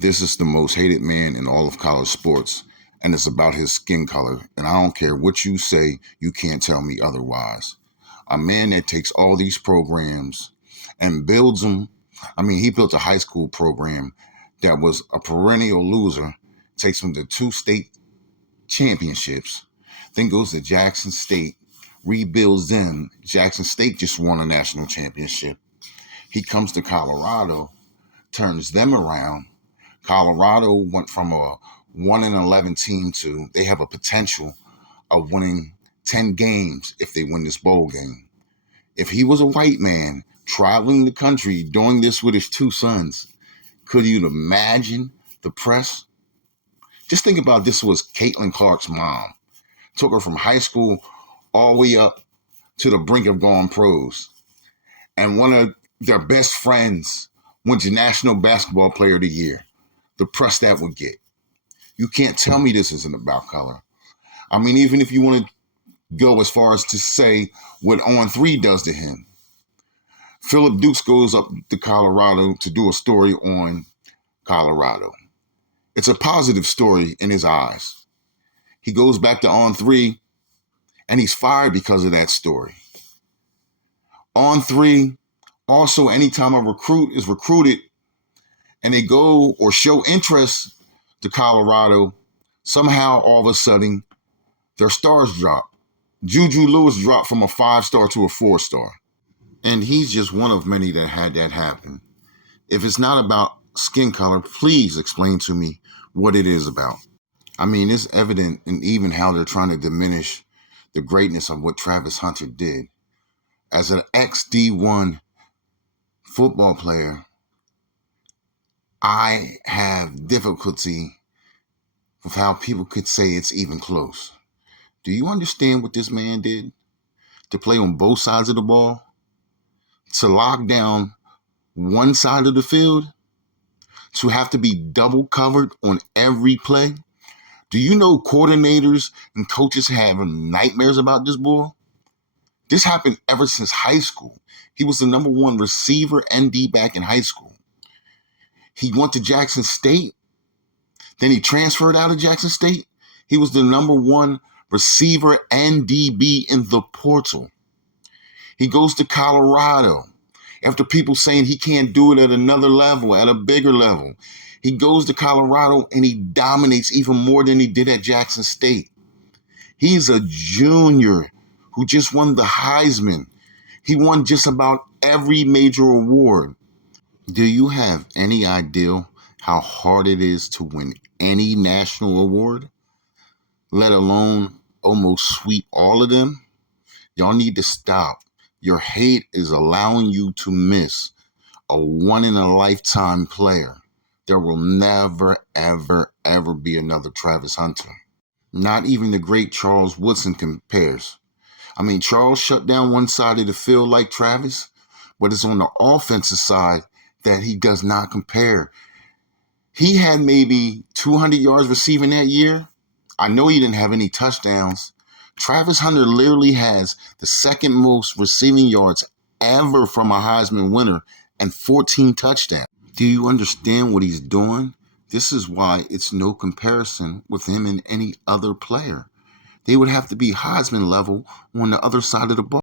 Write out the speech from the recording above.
This is the most hated man in all of college sports, and it's about his skin color. And I don't care what you say, you can't tell me otherwise. A man that takes all these programs and builds them. I mean, he built a high school program that was a perennial loser, takes them to 2 state championships, then goes to Jackson State, rebuilds them. Jackson State just won a national championship. He comes to Colorado, turns them around. Colorado went from a 1-11 team to they have a potential of winning 10 games if they win this bowl game. If he was a white man traveling the country doing this with his 2 sons, could you imagine the press? Just think about this was Caitlin Clark's mom. Took her from high school all the way up to the brink of going pros. And one of their best friends went to National Basketball Player of the Year. The press that would get. You can't tell me this isn't about color. I mean, even if you want to go as far as to say what On3 does to him. Philip Dukes goes up to Colorado to do a story on Colorado. It's a positive story in his eyes. He goes back to On3 and he's fired because of that story. On3, also, anytime a recruit is recruited and they go or show interest to Colorado, somehow all of a sudden their stars drop. Juju Lewis dropped from a 5-star to a 4-star. And he's just one of many that had that happen. If it's not about skin color, please explain to me what it is about. I mean, it's evident in even how they're trying to diminish the greatness of what Travis Hunter did. As an ex-D1 football player, I have difficulty with how people could say it's even close. Do you understand what this man did? To play on both sides of the ball? To lock down one side of the field? To have to be double covered on every play? Do you know coordinators and coaches have nightmares about this boy? This happened ever since high school. He was the #1 receiver and D-back in high school. He went to Jackson State. Then he transferred out of Jackson State. He was the #1 receiver and DB in the portal. He goes to Colorado after people saying he can't do it at another level, at a bigger level. He goes to Colorado and he dominates even more than he did at Jackson State. He's a junior who just won the Heisman. He won just about every major award. Do you have any idea how hard it is to win any national award, let alone almost sweep all of them? Y'all need to stop. Your hate is allowing you to miss a one-in-a-lifetime player. There will never, ever, ever be another Travis Hunter. Not even the great Charles Woodson compares. I mean, Charles shut down one side of the field like Travis, but it's on the offensive side that he does not compare. He had maybe 200 yards receiving that year. I know he didn't have any touchdowns. Travis Hunter literally has the second most receiving yards ever from a Heisman winner and 14 touchdowns. Do you understand what he's doing? This is why it's no comparison with him and any other player. They would have to be Heisman level on the other side of the ball.